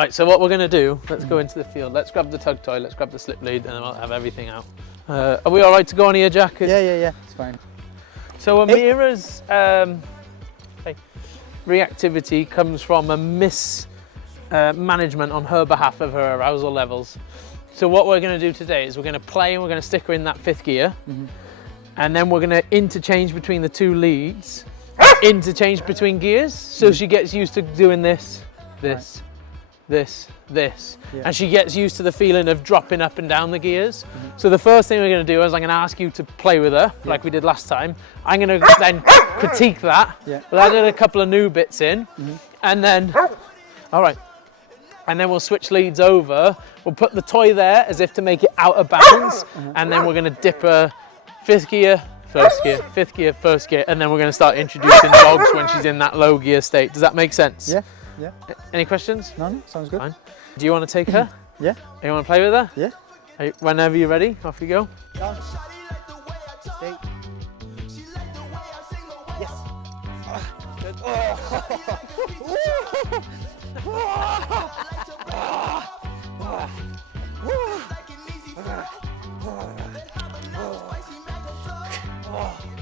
right, so what we're going to do, let's go into the field. Let's grab the tug toy, let's grab the slip lead, and then we'll have everything out. Are we all right to go on here, Jack? Yeah, it's fine. So Amira's reactivity comes from a mismanagement on her behalf of her arousal levels. So what we're going to do today is we're going to play and we're going to stick her in that 5th gear. And then we're going to interchange between the 2 leads, interchange between gears, so she gets used to doing this, this, and she gets used to the feeling of dropping up and down the gears. So the first thing we're going to do is I'm going to ask you to play with her, like we did last time. I'm going to then critique that. We'll add a couple of new bits in, and then, all right, and then we'll switch leads over. We'll put the toy there as if to make it out of bounds, and then we're going to dip her 5th gear, 1st gear, 5th gear, 1st gear, and then we're going to start introducing dogs when she's in that low gear state. Does that make sense? Yeah. Any questions? No, sounds good. Fine. Do you want to take her? Yeah. You want to play with her? Yeah. Whenever you're ready, off you go. Down. Stay. Yes. Good.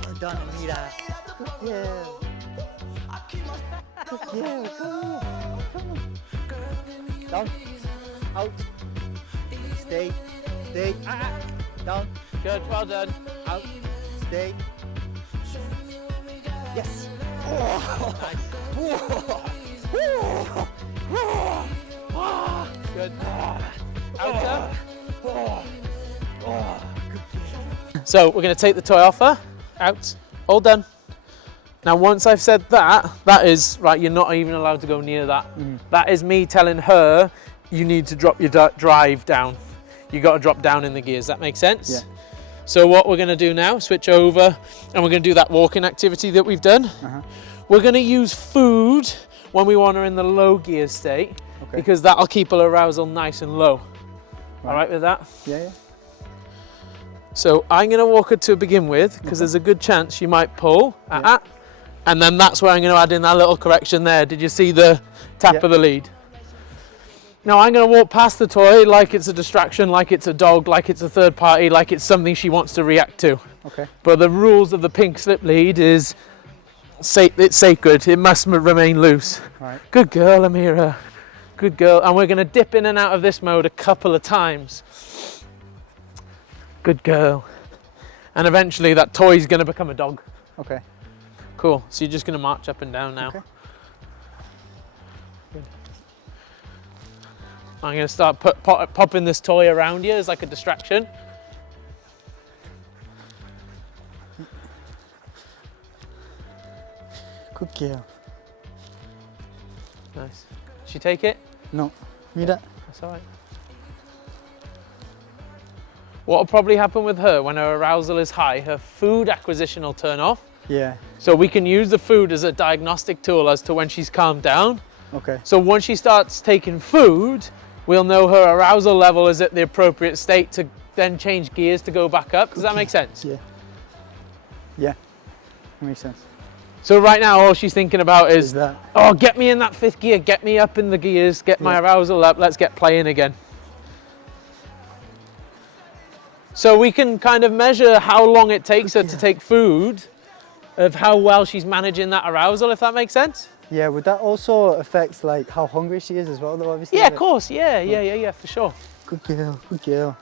Well done, Amira. Yeah. Yeah, come on. Down, out, stay, down. Good, well done. Out, stay. Yes. Good. So we're going to take the toy off her. Out. All done. Now once I've said that, that is, right, you're not even allowed to go near that. That is me telling her, you need to drop your drive down. You got to drop down in the gears. That makes sense? Yeah. So what we're going to do now, switch over, and we're going to do that walking activity that we've done. We're going to use food when we want her in the low gear state, because that'll keep her arousal nice and low. All right with that? Yeah. So I'm going to walk her to begin with, because there's a good chance she might pull. And then that's where I'm going to add in that little correction there. Did you see the tap of the lead? Now I'm going to walk past the toy like it's a distraction, like it's a dog, like it's a third party, like it's something she wants to react to. But the rules of the pink slip lead is it's sacred. It must remain loose. Good girl, Amira. Good girl. And we're going to dip in and out of this mode a couple of times. Good girl. And eventually that toy is going to become a dog. Cool. So you're just going to march up and down now. I'm going to start popping this toy around you as like a distraction. Good girl. Nice. Did she take it? No. Mira. That's all right. What will probably happen with her when her arousal is high, her food acquisition will turn off. So we can use the food as a diagnostic tool as to when she's calmed down. So once she starts taking food, we'll know her arousal level is at the appropriate state to then change gears to go back up. Does that make sense? Yeah. Makes sense. So right now all she's thinking about is oh, get me in that 5th gear, get me up in the gears, get my arousal up, let's get playing again. So we can kind of measure how long it takes her to take food, of how well she's managing that arousal, if that makes sense. Yeah, would that also affect like how hungry she is as well, though, obviously? Yeah, of course, yeah, for sure. Good girl.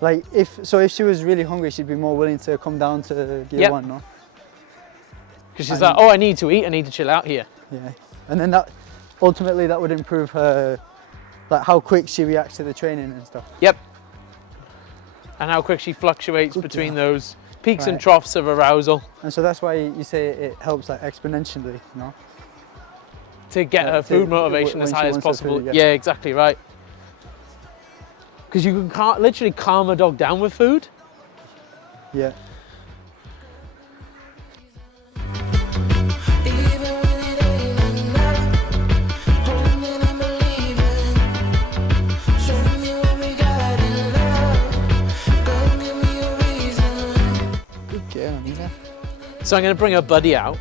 Like, if she was really hungry, she'd be more willing to come down to gear 1, no? Because she's like, oh, I need to eat, I need to chill out here. Yeah, and then that, ultimately that would improve her, like how quick she reacts to the training and stuff. Yep. And how quick she fluctuates between those peaks and troughs of arousal. And so that's why you say it helps like exponentially, you know? To get her food motivation as high as possible. Yeah, exactly right. Because you can literally calm a dog down with food. Yeah. So I'm going to bring her buddy out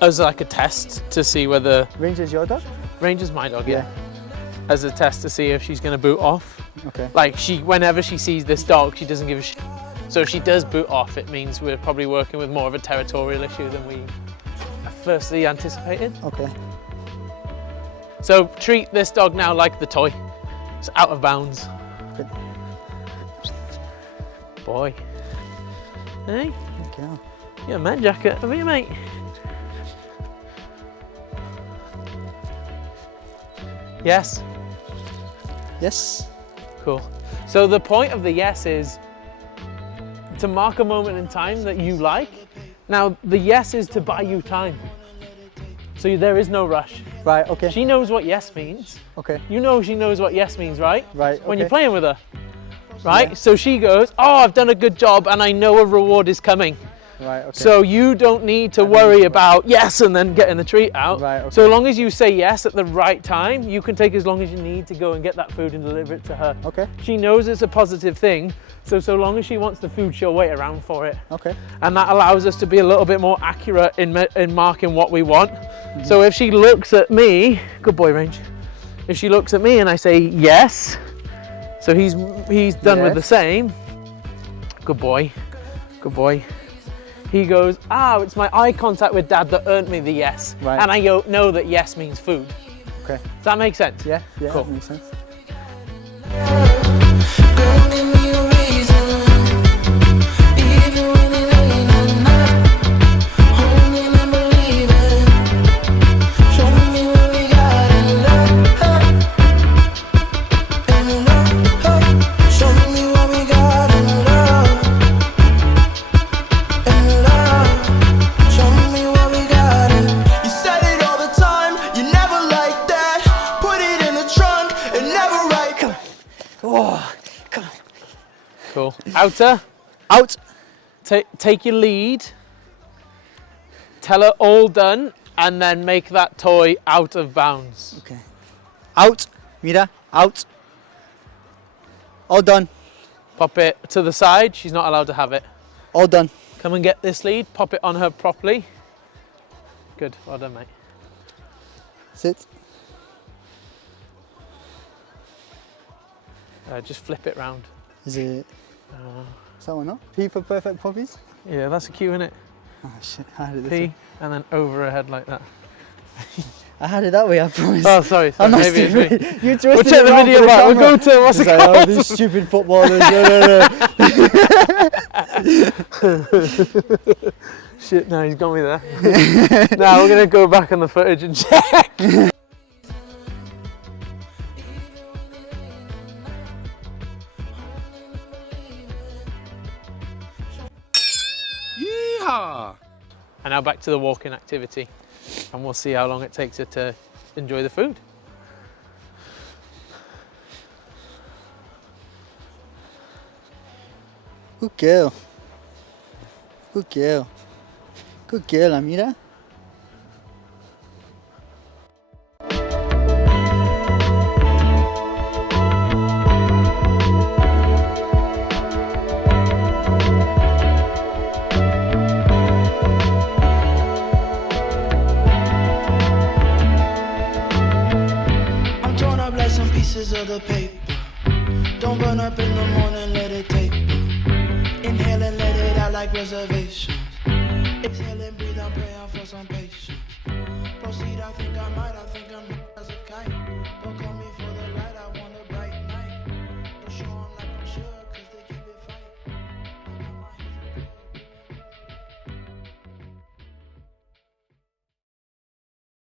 as like a test to see whether... Ranger's your dog? Ranger's my dog, yeah. as a test to see if she's going to boot off. Okay. Like whenever she sees this dog, she doesn't give a shit. So if she does boot off, it means we're probably working with more of a territorial issue than we firstly anticipated. Okay. So treat this dog now like the toy. It's out of bounds. Good. Boy. Hey, Okay. you're a man jacket. Come here, mate. Yes. Yes. Cool. So the point of the yes is to mark a moment in time that you like. Now, the yes is to buy you time. So there is no rush. Right. Okay. She knows what yes means. Okay. You know she knows what yes means, right? Right. When okay. you're playing with her. Right? Yeah. So she goes, oh, I've done a good job and I know a reward is coming. Right. Okay. So you don't need to worry about yes and then getting the treat out. Right, okay. So long as you say yes at the right time, you can take as long as you need to go and get that food and deliver it to her. Okay. She knows it's a positive thing, so long as she wants the food, she'll wait around for it. Okay. And that allows us to be a little bit more accurate in marking what we want. So if she looks at me, good boy, Range. If she looks at me and I say yes, so he's done with the same. Good boy, good boy. He goes, it's my eye contact with Dad that earned me the yes. Right. And I know that yes means food. Okay. Does that make sense? Yeah. Yeah. Cool. That makes sense. Girl, give me a reason, even when it ain't enough. Hold me and believe it. Show me what we got in love. In love. Show me what we got in love. In love. Show me what we got in. You said it all the time. You never liked that. Put it in the trunk and never write. Come on. Oh, come on. Cool. Outer. Out. Take your lead. Tell her all done, and then make that toy out of bounds. Okay. Out. Mira. Out. All done. Pop it to the side. She's not allowed to have it. All done. Come and get this lead. Pop it on her properly. Good. Well done, mate. Sit. Just flip it round. Is it? Is that one up? P for perfect puppies? Yeah, that's a cue, innit? Oh shit, I had it this P, way. and then over her head like that. I had it that way, I promise. Oh, sorry. I'm not Maybe it's me. stupid. You twisted We'll it check the around video for back. We'll camera. go to what's it It's like, called? oh, these stupid footballers. Shit, no, he's got me there. Now we're gonna go back on the footage and check. Yeehaw! And now back to the walking activity, and we'll see how long it takes her to enjoy the food. Good girl. Good girl. Good girl, Amira. I'm torn up like some pieces of the paper. Don't burn up in the morning, let it taper. Inhale and let it out like reservations. Exhale and breathe, I'm praying for some patience. Proceed, I think I might.